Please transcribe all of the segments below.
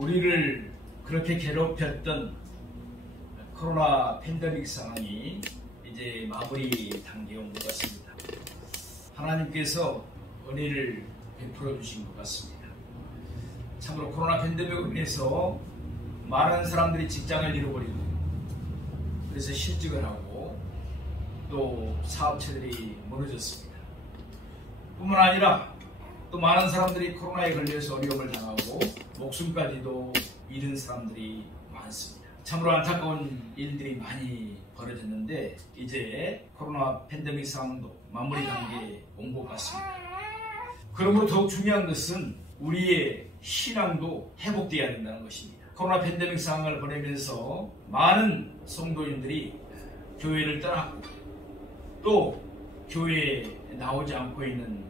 우리를 그렇게 괴롭혔던 코로나 팬데믹 상황이 이제 마무리 단계에 온 것 같습니다. 하나님께서 은혜를 베풀어 주신 것 같습니다. 참으로 코로나 팬데믹으로 인해서 많은 사람들이 직장을 잃어버리고, 그래서 실직을 하고 또 사업체들이 무너졌습니다. 뿐만 아니라 또 많은 사람들이 코로나에 걸려서 어려움을 당하고 목숨까지도 잃은 사람들이 많습니다. 참으로 안타까운 일들이 많이 벌어졌는데 이제 코로나 팬데믹 상황도 마무리 단계에 온 것 같습니다. 그러므로 더욱 중요한 것은 우리의 신앙도 회복되어야 된다는 것입니다. 코로나 팬데믹 상황을 보내면서 많은 성도인들이 교회를 떠났고 또 교회에 나오지 않고 있는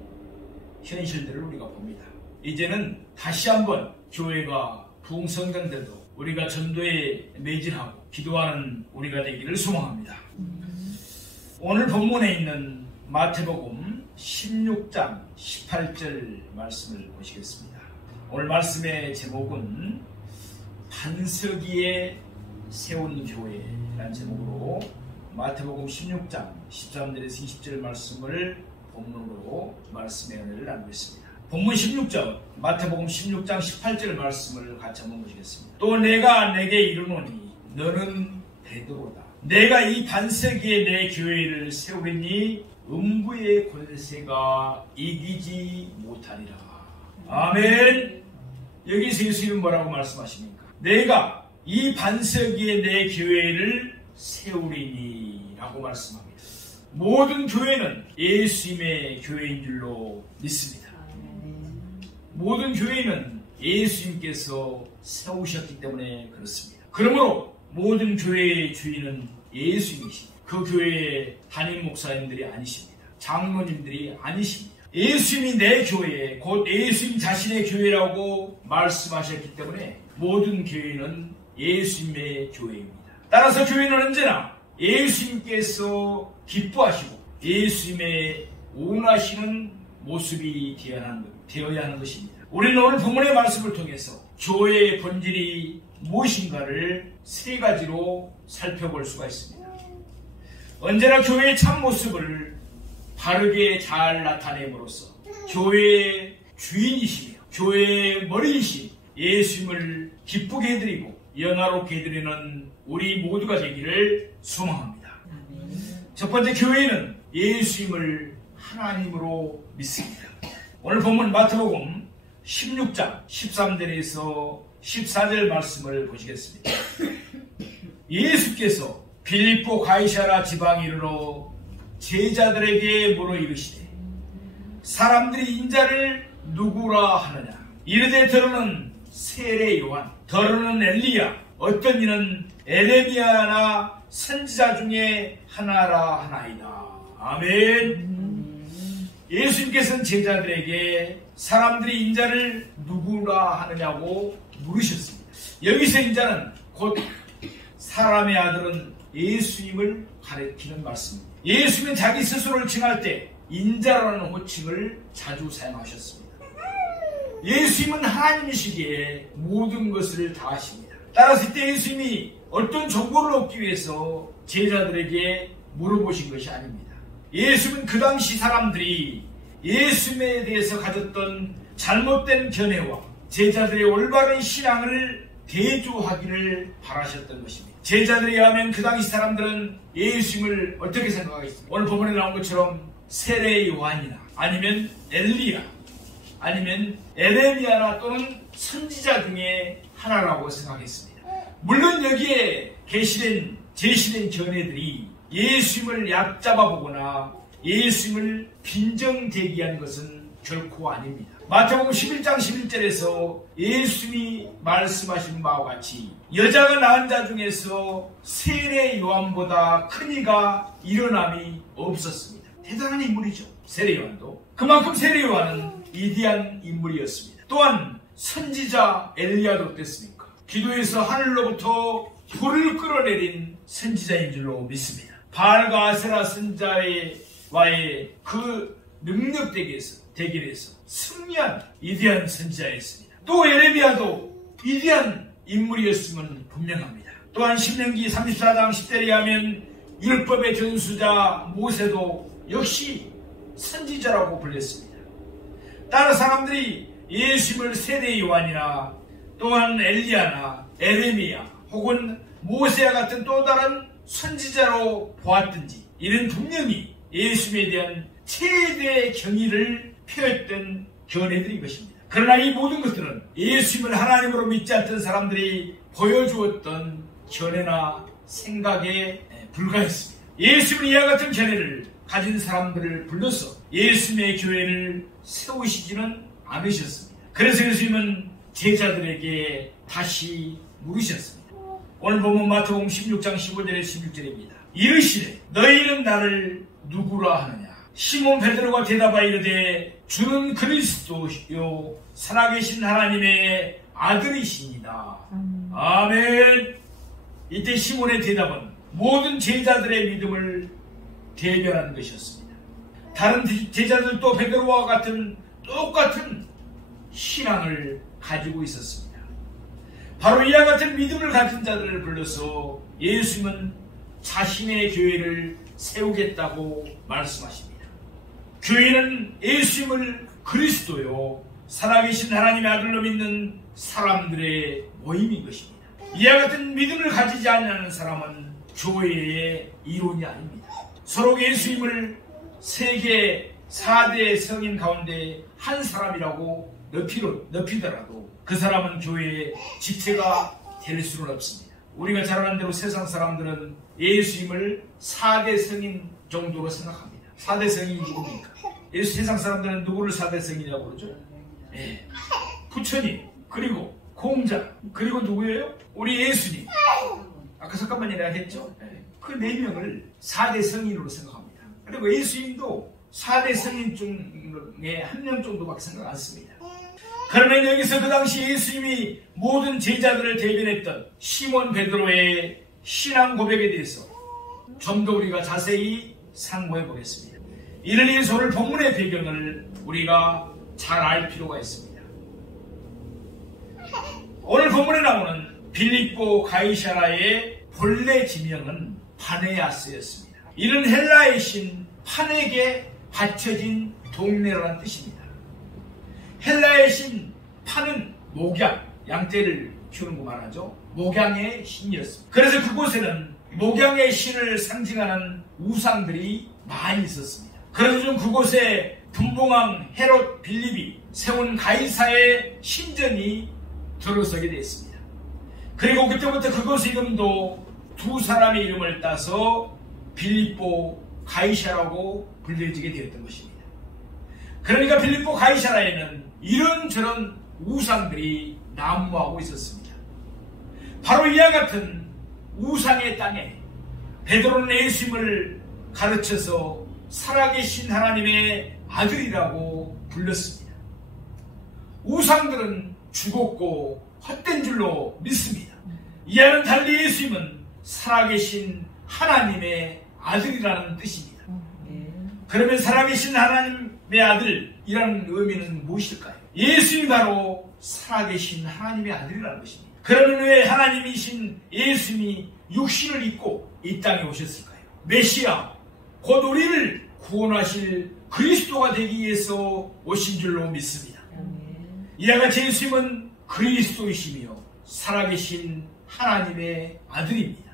현실들을 우리가 봅니다. 이제는 다시 한번 교회가 부흥성장돼도 우리가 전도에 매진하고 기도하는 우리가 되기를 소망합니다. 오늘 본문에 있는 마태복음 16장 18절 말씀을 보시겠습니다. 오늘 말씀의 제목은 반석위에 세운 교회라는 제목으로 마태복음 16장 13절에서 20절 말씀을 본문으로 말씀의 은혜를 나누고 있습니다. 본문 16절, 마태복음 16장 18절 말씀을 같이 한번 보시겠습니다. 또 내가 내게 이르노니 너는 베드로다. 내가 이 반석 위에 내 교회를 세우리니 음부의 권세가 이기지 못하리라. 아멘. 여기서 예수님은 뭐라고 말씀하십니까? 내가 이 반석 위에 내 교회를 세우리니 라고 말씀합니다. 모든 교회는 예수님의 교회인 줄로 믿습니다. 모든 교회는 예수님께서 세우셨기 때문에 그렇습니다. 그러므로 모든 교회의 주인은 예수님이십니다. 그 교회의 담임 목사님들이 아니십니다. 장로님들이 아니십니다. 예수님이 내 교회, 곧 예수님 자신의 교회라고 말씀하셨기 때문에 모든 교회는 예수님의 교회입니다. 따라서 교회는 언제나 예수님께서 기뻐하시고 예수님의 원하시는 모습이 되어야 하는 것입니다. 우리는 오늘 본문의 말씀을 통해서 교회의 본질이 무엇인가를 세 가지로 살펴볼 수가 있습니다. 언제나 교회의 참모습을 바르게 잘 나타냄으로써 교회의 주인이시며 교회의 머리이신 예수님을 기쁘게 해드리고 영화롭게 해드리는 우리 모두가 되기를 소망합니다. 첫 번째, 교회는 예수님을 하나님으로 믿습니다. 오늘 본문 마태복음 16장 13절에서 14절 말씀을 보시겠습니다. 예수께서 빌립보 가이사랴 지방에 이르러 제자들에게 물어 이르시되 사람들이 인자를 누구라 하느냐? 이르되 더러는 세례 요한, 더러는 엘리야, 어떤 이는 에레미야나 선지자 중에 하나라 하나이다. 아멘. 예수님께서는 제자들에게 사람들이 인자를 누구라 하느냐고 물으셨습니다. 여기서 인자는 곧 사람의 아들은 예수님을 가리키는 말씀입니다. 예수님은 자기 스스로를 칭할 때 인자라는 호칭을 자주 사용하셨습니다. 예수님은 하나님이시기에 모든 것을 다 하십니다. 따라서 이때 예수님이 어떤 정보를 얻기 위해서 제자들에게 물어보신 것이 아닙니다. 예수님은 그 당시 사람들이 예수님에 대해서 가졌던 잘못된 견해와 제자들의 올바른 신앙을 대조하기를 바라셨던 것입니다. 제자들에 의하면 그 당시 사람들은 예수님을 어떻게 생각하겠습니까? 오늘 본문에 나온 것처럼 세례 요한이나 아니면 엘리야 아니면 에레미야나 또는 선지자 중에 하나라고 생각했습니다. 물론 여기에 제시된 견해들이 예수님을 얕잡아 보거나 예수님을 빈정대기한 것은 결코 아닙니다. 마태복음 11장 11절에서 예수님이 말씀하신 바와 같이 여자가 낳은 자 중에서 세례 요한보다 큰 이가 일어남이 없었습니다. 대단한 인물이죠. 세례 요한도. 그만큼 세례 요한은 위대한 인물이었습니다. 또한 선지자 엘리야도 어땠습니까? 기도에서 하늘로부터 불을 끌어내린 선지자인 줄로 믿습니다. 바알과 아세라 선지자와의 그 능력 대결에서 승리한 위대한 선지자였습니다. 또 예레미야도 위대한 인물이었음은 분명합니다. 또한 신명기 34장 10절에 하면 율법의 전수자 모세도 역시 선지자라고 불렸습니다. 다른 사람들이 예수님을 세대 요한이나 또한 엘리야나 에레미야 혹은 모세와 같은 또 다른 선지자로 보았든지 이는 분명히 예수님에 대한 최대 경의를 표했던 견해들인 것입니다. 그러나 이 모든 것들은 예수님을 하나님으로 믿지 않던 사람들이 보여주었던 견해나 생각에 불과했습니다. 예수님은 이와 같은 견해를 가진 사람들을 불러서 예수님의 교회를 세우시지는 않으셨습니다. 그래서 예수님은 제자들에게 다시 물으셨습니다. 오늘 보면 마태복음 16장 15절에 16절입니다. 이르시되 너희는 나를 누구라 하느냐? 시몬 베드로가 대답하여 이르되 주는 그리스도요 살아계신 하나님의 아들이시니라. 아멘. 이때 시몬의 대답은 모든 제자들의 믿음을 대변한 것이었습니다. 다른 제자들도 베드로와 같은 똑같은 신앙을 가지고 있었습니다. 바로 이와 같은 믿음을 가진 자들을 불러서 예수님은 자신의 교회를 세우겠다고 말씀하십니다. 교회는 예수님을 그리스도요 살아계신 하나님의 아들로 믿는 사람들의 모임인 것입니다. 이와 같은 믿음을 가지지 않는 사람은 교회의 이론이 아닙니다. 서로 예수님을 세계 4대 성인 가운데 한 사람이라고 높이더라도 그 사람은 교회의 지체가 될 수는 없습니다. 우리가 잘 아는 대로 세상 사람들은 예수님을 4대 성인 정도로 생각합니다. 4대 성인이 누굽니까? 세상 사람들은 누구를 4대 성인이라고 그러죠? 네. 부처님, 그리고 공자, 그리고 누구예요? 우리 예수님. 아까 잠깐만 내가 했죠? 네. 그 4명을 4대 성인으로 생각합니다. 그리고 예수님도 4대 성인 중에 1명 정도밖에 생각 안 씁니다. 그러면 여기서 그 당시 예수님이 모든 제자들을 대변했던 시몬 베드로의 신앙 고백에 대해서 좀 더 우리가 자세히 상고해 보겠습니다. 이를 위해서 오늘 본문의 배경을 우리가 잘 알 필요가 있습니다. 오늘 본문에 나오는 빌립보 가이사라의 본래 지명은 파네아스였습니다. 이는 헬라의 신 판에게 바쳐진 동네라는 뜻입니다. 헬라의 신 판은 목양, 양떼를 키우는 거 말하죠. 목양의 신이었습니다. 그래서 그곳에는 목양의 신을 상징하는 우상들이 많이 있었습니다. 그래서 좀 그곳에 분봉왕 헤롯 빌립이 세운 가이사의 신전이 들어서게 되었습니다. 그리고 그때부터 그곳의 이름도 두 사람의 이름을 따서 빌립보 가이사라고 불려지게 되었던 것입니다. 그러니까 빌립보 가이사라에는 이런저런 우상들이 난무하고 있었습니다. 바로 이와 같은 우상의 땅에 베드로는 예수님을 가르쳐서 살아계신 하나님의 아들이라고 불렀습니다. 우상들은 죽었고 헛된 줄로 믿습니다. 이와는 달리 예수님은 살아계신 하나님의 아들이라는 뜻입니다. 그러면 살아계신 하나님의 아들이라는 의미는 무엇일까요? 예수님이 바로 살아계신 하나님의 아들이라는 것입니다. 그러면 왜 하나님이신 예수님이 육신을 입고 이 땅에 오셨을까요? 메시아, 곧 우리를 구원하실 그리스도가 되기 위해서 오신 줄로 믿습니다. 이와 같이 예수님은 그리스도이시며 살아계신 하나님의 아들입니다.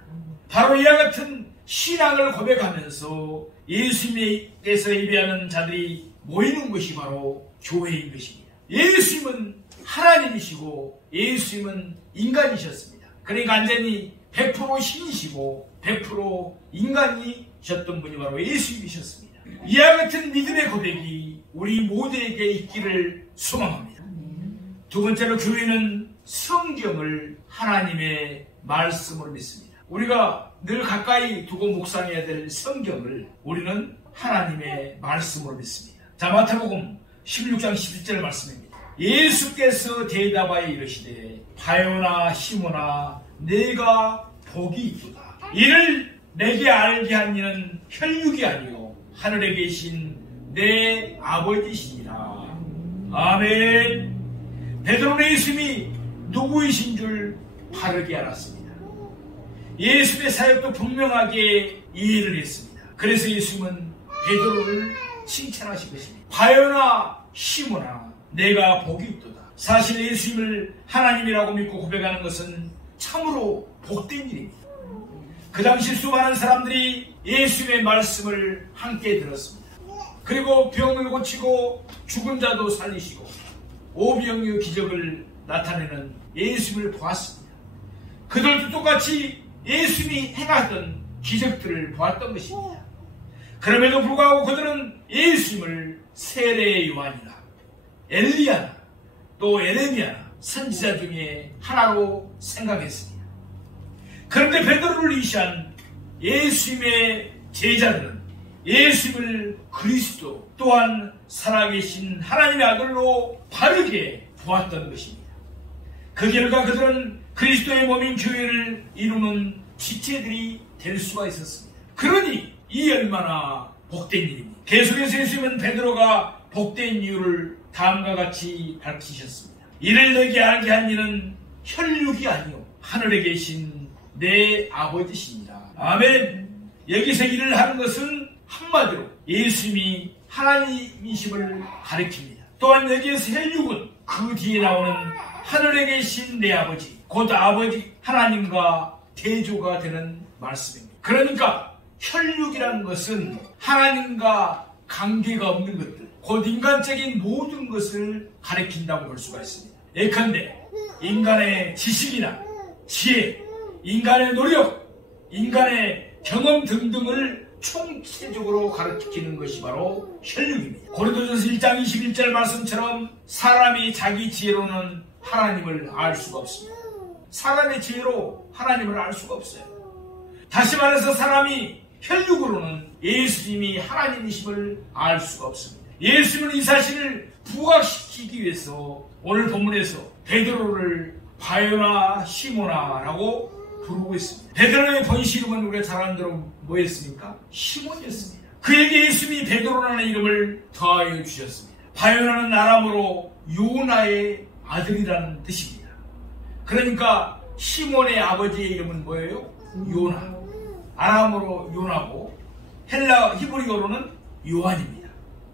바로 이와 같은 신앙을 고백하면서 예수님께서 예배하는 자들이 모이는 것이 바로 교회인 것입니다. 예수님은 하나님이시고 예수님은 인간이셨습니다. 그러니까 완전히 100% 신이시고 100% 인간이셨던 분이 바로 예수님이셨습니다. 이와 같은 믿음의 고백이 우리 모두에게 있기를 소망합니다. 두 번째로 교회는 성경을 하나님의 말씀으로 믿습니다. 우리가 늘 가까이 두고 묵상해야 될 성경을 우리는 하나님의 말씀으로 믿습니다. 자, 마태복음 16장 11절 말씀입니다. 예수께서 대답하여 이르시되 바요나 시몬아 내가 복이 있도다. 이를 내게 알게 한 이는 혈육이 아니요 하늘에 계신 내 아버지시니라. 아멘. 베드로는 예수님이 누구이신 줄 바르게 알았습니다. 예수의 사역도 분명하게 이해를 했습니다. 그래서 예수님은 베드로를 칭찬하신 것입니다. 바요나 시몬아, 내가 복이 있도다. 사실 예수님을 하나님이라고 믿고 고백하는 것은 참으로 복된 일입니다. 그 당시 수많은 사람들이 예수님의 말씀을 함께 들었습니다. 그리고 병을 고치고 죽은 자도 살리시고 오병이어 기적을 나타내는 예수님을 보았습니다. 그들도 똑같이 예수님이 행하던 기적들을 보았던 것입니다. 그럼에도 불구하고 그들은 예수님을 세례의 요한이나 엘리야나 또 에레미야나 선지자 중에 하나로 생각했습니다. 그런데 베드로를 위시한 예수님의 제자들은 예수님을 그리스도 또한 살아계신 하나님의 아들로 바르게 보았던 것입니다. 그 결과 그들은 그리스도의 몸인 교회를 이루는 지체들이 될 수가 있었습니다. 그러니 이 얼마나 복된 일입니다. 계속해서 예수님은 베드로가 복된 이유를 다음과 같이 밝히셨습니다. 이를 내게 알게 한 이는 혈육이 아니요 하늘에 계신 내 아버지십니다. 아멘. 여기서 일을 하는 것은 한마디로 예수님이 하나님이심을 가리킵니다. 또한 여기에서 혈육은 그 뒤에 나오는 하늘에 계신 내 아버지, 곧 아버지 하나님과 대조가 되는 말씀입니다. 그러니까 혈육이라는 것은 하나님과 관계가 없는 것들, 곧 인간적인 모든 것을 가리킨다고 볼 수가 있습니다. 예컨대 인간의 지식이나 지혜, 인간의 노력, 인간의 경험 등등을 총체적으로 가르치는 것이 바로 혈육입니다. 고린도전서 1장 21절 말씀처럼 사람이 자기 지혜로는 하나님을 알 수가 없습니다. 사람의 지혜로 하나님을 알 수가 없어요. 다시 말해서 사람이 혈육으로는 예수님이 하나님이심을 알 수가 없습니다. 예수님은 이 사실을 부각시키기 위해서 오늘 본문에서 베드로를 바요나 시모나라고 부르고 있습니다. 베드로의 본시 이름은 우리가 잘 아는 대로 뭐였습니까? 시몬이었습니다. 그에게 예수님이 베드로라는 이름을 더하여 주셨습니다. 바요나는 아람어로 요나의 아들이라는 뜻입니다. 그러니까 시몬의 아버지의 이름은 뭐예요? 요나. 아람어로 요나고 헬라 히브리어로는 요한입니다.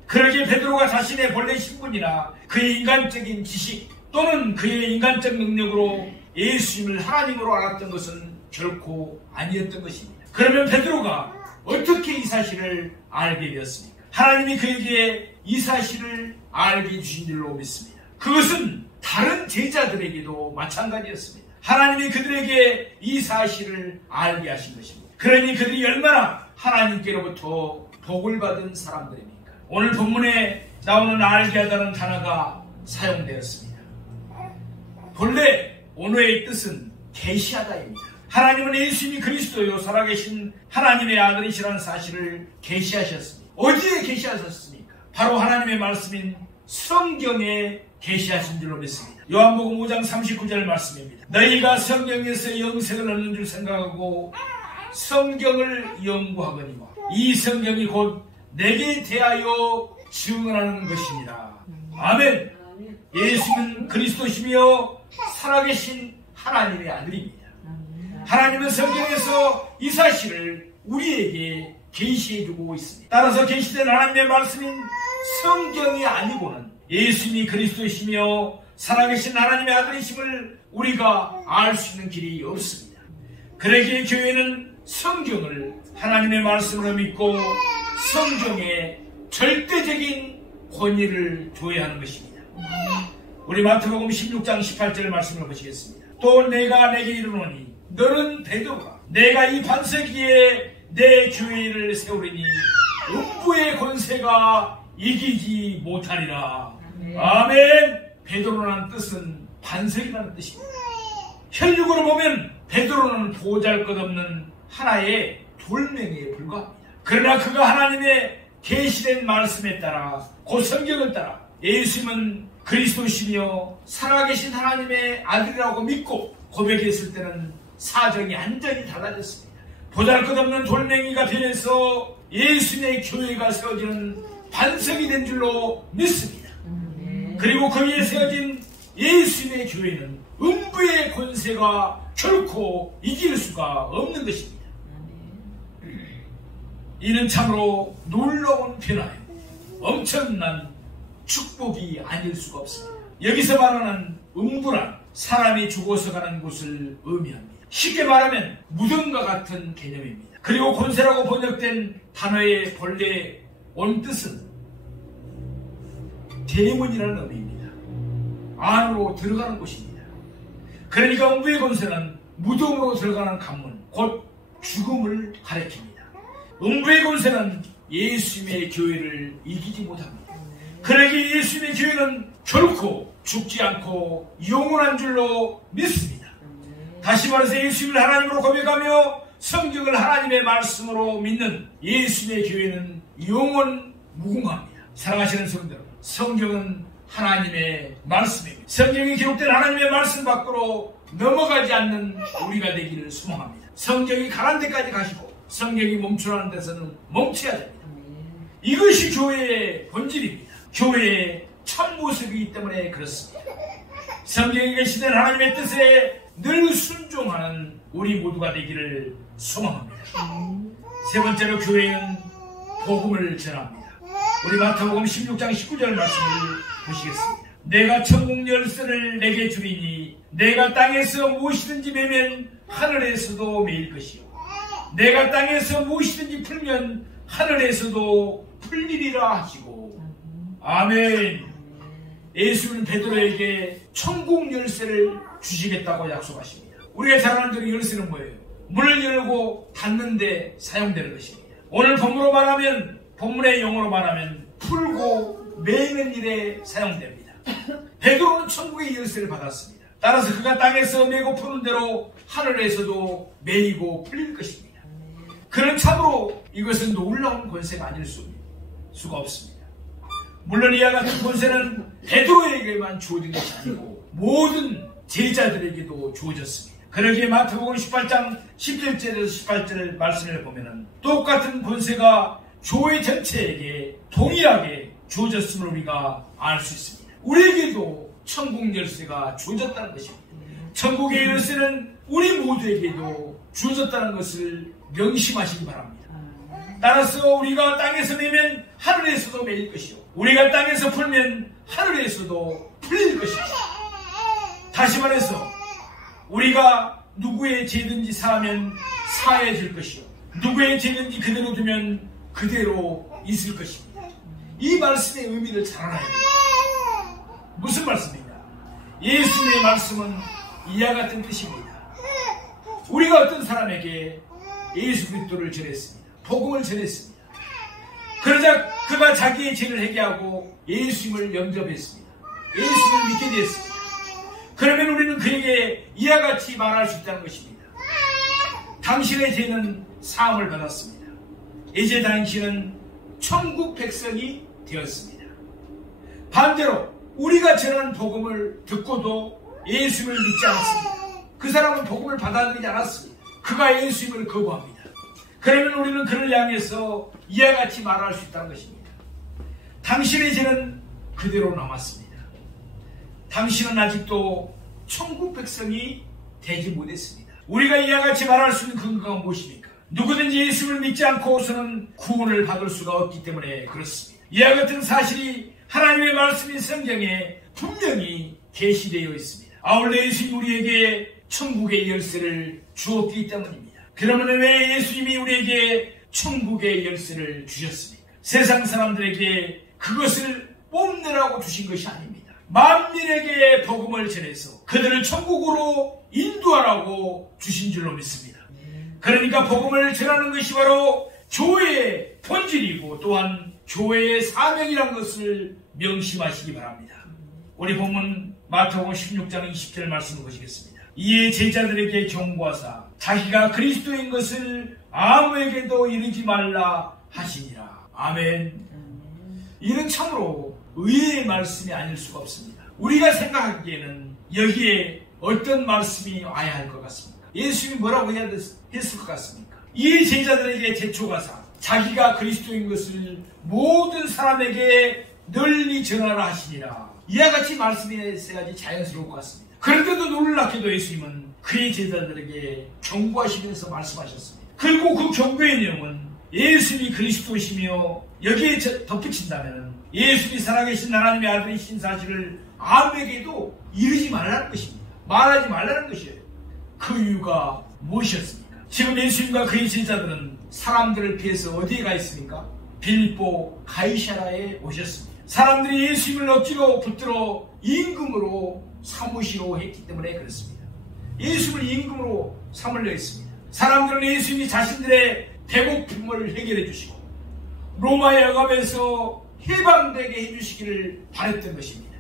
그러기에 베드로가 자신의 본래 신분이나 그의 인간적인 지식 또는 그의 인간적 능력으로 예수님을 하나님으로 알았던 것은 결코 아니었던 것입니다. 그러면 베드로가 어떻게 이 사실을 알게 되었습니까? 하나님이 그에게 이 사실을 알게 해주신 줄로 믿습니다. 그것은 다른 제자들에게도 마찬가지였습니다. 하나님이 그들에게 이 사실을 알게 하신 것입니다. 그러니 그들이 얼마나 하나님께로부터 복을 받은 사람들입니까? 오늘 본문에 나오는 알게 하다는 단어가 사용되었습니다. 본래 언어의 뜻은 계시하다입니다. 하나님은 예수님이 그리스도요 살아계신 하나님의 아들이시라는 사실을 계시하셨습니다. 어디에 계시하셨습니까? 바로 하나님의 말씀인 성경에 계시하신 줄로 믿습니다. 요한복음 5장 39절 말씀입니다. 너희가 성경에서 영생을 얻는 줄 생각하고 성경을 연구하거니와 이 성경이 곧 내게 대하여 증언하는 것입니다. 아멘. 예수는 그리스도시며 살아계신 하나님의 아들입니다. 하나님은 성경에서 이 사실을 우리에게 계시해주고 있습니다. 따라서 계시된 하나님의 말씀인 성경이 아니고는 예수님이 그리스도시며 살아계신 하나님의 아들이심을 우리가 알 수 있는 길이 없습니다. 그러기에 교회는 성경을 하나님의 말씀으로 믿고 성경에 절대적인 권위를 줘야 하는 것입니다. 우리 마태복음 16장 18절 말씀을 보시겠습니다. 또 내가 내게 이르노니 너는 베드로라 내가 이 반석 위에 내 교회를 세우리니 음부의 권세가 이기지 못하리라. 아멘. 베드로라는 뜻은 반석이라는 뜻입니다. 혈육으로 보면 베드로는 보잘것없는 하나의 돌멩이에 불과합니다. 그러나 그가 하나님의 계시된 말씀에 따라 곧 성경을 따라 예수님은 그리스도시며 살아계신 하나님의 아들이라고 믿고 고백했을 때는 사정이 완전히 달라졌습니다. 보잘것없는 돌멩이가 변해서 예수님의 교회가 세워지는 반석이 된 줄로 믿습니다. 그리고 그 위에 세워진 예수님의 교회는 음부의 권세가 결코 이길 수가 없는 것입니다. 이는 참으로 놀라운 변화예요. 엄청난 축복이 아닐 수가 없습니다. 여기서 말하는 음부란 사람이 죽어서 가는 곳을 의미합니다. 쉽게 말하면 무덤과 같은 개념입니다. 그리고 권세라고 번역된 단어의 본래 원뜻은 대문이라는 의미입니다. 안으로 들어가는 곳입니다. 그러니까 음부의 권세는 무덤으로 들어가는 관문, 곧 죽음을 가리킵니다. 음부의 권세는 예수님의 교회를 이기지 못합니다. 그러기에 예수님의 교회는 결코 죽지 않고 영원한 줄로 믿습니다. 다시 말해서 예수님을 하나님으로 고백하며 성경을 하나님의 말씀으로 믿는 예수님의 교회는 영원 무궁합니다. 사랑하시는 성도 여러분, 성경은 하나님의 말씀입니다. 성경에 기록된 하나님의 말씀 밖으로 넘어가지 않는 우리가 되기를 소망합니다. 성경이 가는 데까지 가시고 성경이 멈추라는 데서는 멈춰야 됩니다. 이것이 교회의 본질입니다. 교회의 참모습이기 때문에 그렇습니다. 성경에 계시된 하나님의 뜻에 늘 순종하는 우리 모두가 되기를 소망합니다. 세 번째로 교회는 복음을 전합니다. 우리 마태복음 16장 19절 말씀을 보시겠습니다. 내가 천국 열쇠를 내게 주리니 내가 땅에서 무엇이든지 매면 하늘에서도 매일 것이요 내가 땅에서 무엇이든지 풀면 하늘에서도 풀리리라 하시고. 아멘. 예수는 베드로에게 천국 열쇠를 주시겠다고 약속하십니다. 우리가 잘 아는 대로 열쇠는 뭐예요? 문을 열고 닫는데 사용되는 것입니다. 오늘 본문의 영어로 말하면 풀고 매는 일에 사용됩니다. 베드로는 천국의 열쇠를 받았습니다. 따라서 그가 땅에서 매고 푸는 대로 하늘에서도 매이고 풀릴 것입니다. 그는 참으로 이것은 놀라운 권세가 아닐 수가 없습니다. 물론 이와 같은 권세는 베드로에게만 주어진 것이 아니고 모든 제자들에게도 주어졌습니다. 그러기에 마태복음 18장 11절에서 18절 말씀을 보면 똑같은 권세가 교회 전체에게 동일하게 주어졌음을 우리가 알 수 있습니다. 우리에게도 천국 열쇠가 주어졌다는 것입니다. 천국의 열쇠는 우리 모두에게도 주어졌다는 것을 명심하시기 바랍니다. 따라서 우리가 땅에서 매면 하늘에서도 매일 것이요 우리가 땅에서 풀면 하늘에서도 풀릴 것입니다. 다시 말해서 우리가 누구의 죄든지 사하면 사해질 것이요 누구의 죄든지 그대로 두면 그대로 있을 것입니다. 이 말씀의 의미를 잘 알아야 됩니다. 무슨 말씀입니까? 예수님의 말씀은 이와 같은 뜻입니다. 우리가 어떤 사람에게 예수 그리스도를 전했습니다. 복음을 전했습니다. 그러자 그가 자기의 죄를 회개하고 예수님을 영접했습니다. 예수님을 믿게 되었습니다. 그러면 우리는 그에게 이와 같이 말할 수 있다는 것입니다. 당신의 죄는 사함을 받았습니다. 이제 당신은 천국 백성이 되었습니다. 반대로 우리가 전하는 복음을 듣고도 예수님을 믿지 않았습니다. 그 사람은 복음을 받아들이지 않았습니다. 그가 예수님을 거부합니다. 그러면 우리는 그를 향해서 이와 같이 말할 수 있다는 것입니다. 당신의 죄는 그대로 남았습니다. 당신은 아직도 천국 백성이 되지 못했습니다. 우리가 이와 같이 말할 수 있는 근거가 무엇입니까? 누구든지 예수를 믿지 않고서는 구원을 받을 수가 없기 때문에 그렇습니다. 이와 같은 사실이 하나님의 말씀인 성경에 분명히 계시되어 있습니다. 아울러 예수님이 우리에게 천국의 열쇠를 주었기 때문입니다. 그러면 왜 예수님이 우리에게 천국의 열쇠를 주셨습니까? 세상 사람들에게 그것을 뽐내라고 주신 것이 아닙니다. 만민에게 복음을 전해서 그들을 천국으로 인도하라고 주신 줄로 믿습니다. 그러니까 복음을 전하는 것이 바로 교회의 본질이고 또한 교회의 사명이라는 것을 명심하시기 바랍니다. 우리 본문 마태복음 16장 20절 말씀을 보시겠습니다. 이에 제자들에게 경고하사 자기가 그리스도인 것을 아무에게도 이르지 말라 하시니라. 아멘. 이는 참으로 의의 말씀이 아닐 수가 없습니다. 우리가 생각하기에는 여기에 어떤 말씀이 와야 할 것 같습니까? 예수님이 뭐라고 해야 했을 것 같습니까? 이 제자들에게 제초가사 자기가 그리스도인 것을 모든 사람에게 널리 전하라 하시니라. 이와 같이 말씀이 있어야지 자연스러울 것 같습니다. 그런데도 놀랍게도 예수님은 그의 제자들에게 경고하시면서 말씀하셨습니다. 그리고 그 경고의 내용은 예수님이 그리스도시며 여기에 덧붙인다면 예수님이 살아계신 하나님의 아들이신 사실을 아무에게도 이르지 말라는 것입니다. 말하지 말라는 것이에요. 그 이유가 무엇이었습니까? 지금 예수님과 그의 제자들은 사람들을 피해서 어디에 가 있습니까? 빌립보 가이사랴에 오셨습니다. 사람들이 예수님을 억지로 붙들어 임금으로 삼으시려 했기 때문에 그렇습니다. 예수님을 임금으로 삼으려 했습니다. 사람들은 예수님이 자신들의 배고픔을 해결해 주시고 로마의 억압에서 해방되게 해주시기를 바랬던 것입니다.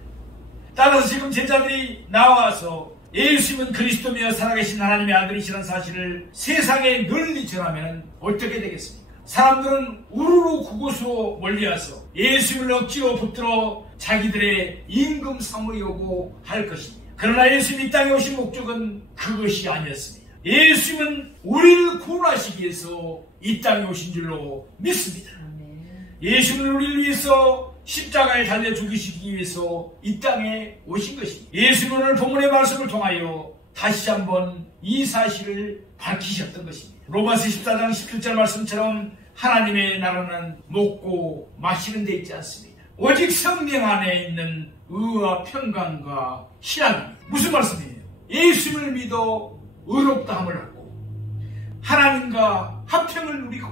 따라서 지금 제자들이 나와서 예수님은 그리스도며 살아계신 하나님의 아들이시라는 사실을 세상에 널리 전하면 어떻게 되겠습니까? 사람들은 우르르 그곳으로 몰려와서 예수님을 억지로 붙들어 자기들의 임금 삼으려고 할 것입니다. 그러나 예수님이 이 땅에 오신 목적은 그것이 아니었습니다. 예수님은 우리를 구원하시기 위해서 이 땅에 오신 줄로 믿습니다. 예수님은 우리를 위해서 십자가에 달려 죽이시기 위해서 이 땅에 오신 것입니다. 예수님은 오늘 본문의 말씀을 통하여 다시 한번 이 사실을 밝히셨던 것입니다. 로마서 14장 17절 말씀처럼 하나님의 나라는 먹고 마시는 데 있지 않습니다. 오직 성령 안에 있는 의와 평강과 희락입니다. 무슨 말씀이에요? 예수님을 믿어 의롭다 함을 얻고 하나님과 화평을 누리고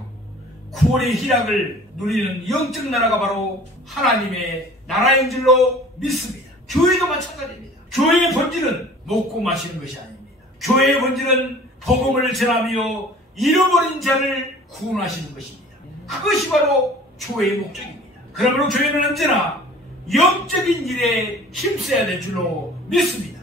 구원의 희락을 누리는 영적 나라가 바로 하나님의 나라인 줄로 믿습니다. 교회도 마찬가지입니다. 교회의 본질은 먹고 마시는 것이 아닙니다. 교회의 본질은 복음을 전하며 잃어버린 자를 구원하시는 것입니다. 그것이 바로 교회의 목적입니다. 그러므로 교회는 언제나 영적인 일에 힘써야 될 줄로 믿습니다.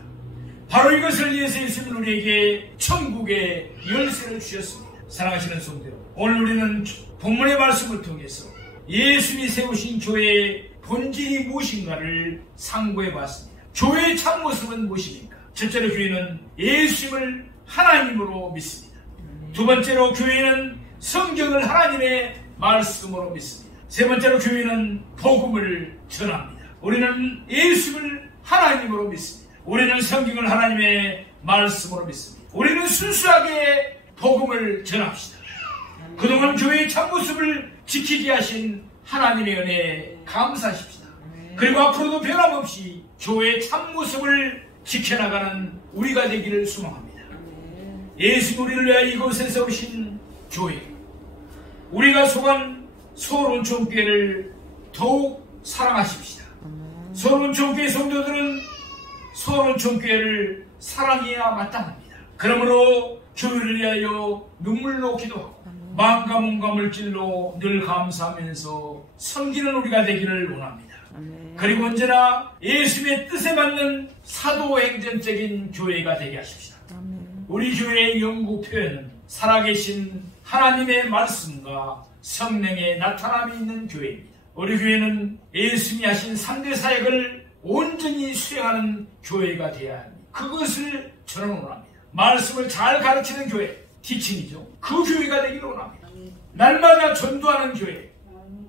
바로 이것을 위해서 예수님은 우리에게 천국의 열쇠를 주셨습니다. 사랑하시는 성도들, 오늘 우리는 본문의 말씀을 통해서 예수님이 세우신 교회의 본질이 무엇인가를 상고해 봤습니다. 교회의 참모습은 무엇입니까? 첫째로 교회는 예수님을 하나님으로 믿습니다. 두 번째로 교회는 성경을 하나님의 말씀으로 믿습니다. 세 번째로 교회는 복음을 전합니다. 우리는 예수님을 하나님으로 믿습니다. 우리는 성경을 하나님의 말씀으로 믿습니다. 우리는 순수하게 복음을 전합시다. 그동안 교회의 참모습을 지키게 하신 하나님의 은혜에 감사하십시다. 그리고 앞으로도 변함없이 교회의 참모습을 지켜나가는 우리가 되기를 소망합니다. 예수 우리를 위하여 이곳에서 오신 교회, 우리가 속한 소론총교회를 더욱 사랑하십시다. 소론총교회 성도들은 소론총교회를 사랑해야 마땅합니다. 그러므로 교회를 위하여 눈물로 기도하고 마음과 몸과 물질로 늘 감사하면서 섬기는 우리가 되기를 원합니다. 그리고 언제나 예수님의 뜻에 맞는 사도행전적인 교회가 되게 하십시다. 우리 교회의 영구 표현은 살아계신 하나님의 말씀과 성령의 나타남이 있는 교회입니다. 우리 교회는 예수님이 하신 3대 사역을 온전히 수행하는 교회가 되어야 합니다. 그것을 저는 원합니다. 말씀을 잘 가르치는 교회, 티칭이죠. 그 교회가 되기를 원합니다. 날마다 전도하는 교회,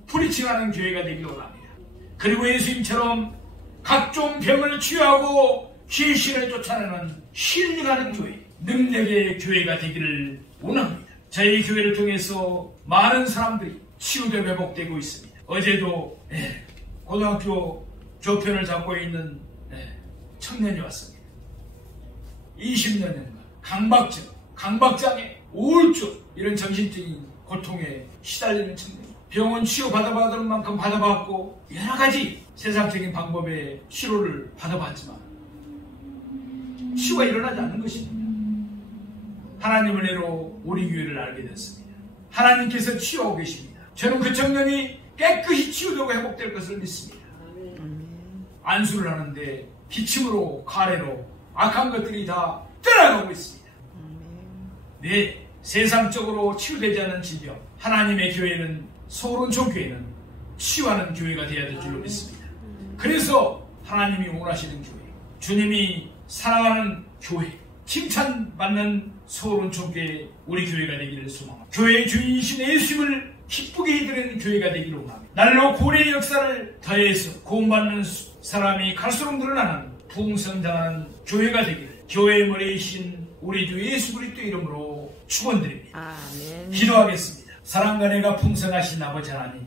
프리칭하는 교회가 되기를 원합니다. 그리고 예수님처럼 각종 병을 치유하고 귀신을 쫓아내는 힐링하는 교회, 능력의 교회가 되기를 원합니다. 저희 교회를 통해서 많은 사람들이 치유되고 회복되고 있습니다. 어제도 고등학교 교편을 잡고 있는 청년이 왔습니다. 20년간 강박증, 강박장애, 우울증 이런 정신적인 고통에 시달리는 청년, 병원 치유 받아받을 만큼 받아봤고 여러 가지 세상적인 방법의 치료를 받아봤지만 치유가 일어나지 않는 것입니다. 하나님 은혜로 우리 교회를 알게 됐습니다. 하나님께서 치유하고 계십니다. 저는 그 청년이 깨끗이 치유되고 회복될 것을 믿습니다. 안수를 하는데 기침으로 가래로 악한 것들이 다 떠나가고 있습니다. 네, 세상적으로 치유되지 않는 질병, 하나님의 교회는, 소론총 교회는 치유하는 교회가 되어야 될 줄로 믿습니다. 그래서 하나님이 원하시는 교회, 주님이 사랑하는 교회, 칭찬받는 소론총 교회, 우리 교회가 되기를 소망합니다. 교회의 주인이신 예수님을 기쁘게 해드리는 교회가 되기를 원합니다. 날로 구원의 역사를 더해서 구원받는 사람이 갈수록 늘어나는 풍성당하는 교회가 되기를 교회의 머리이신 우리 주 예수 그리스도 이름으로 축원드립니다. 아멘. 기도하겠습니다. 사랑과 은혜가 풍성하신 아버지 하나님,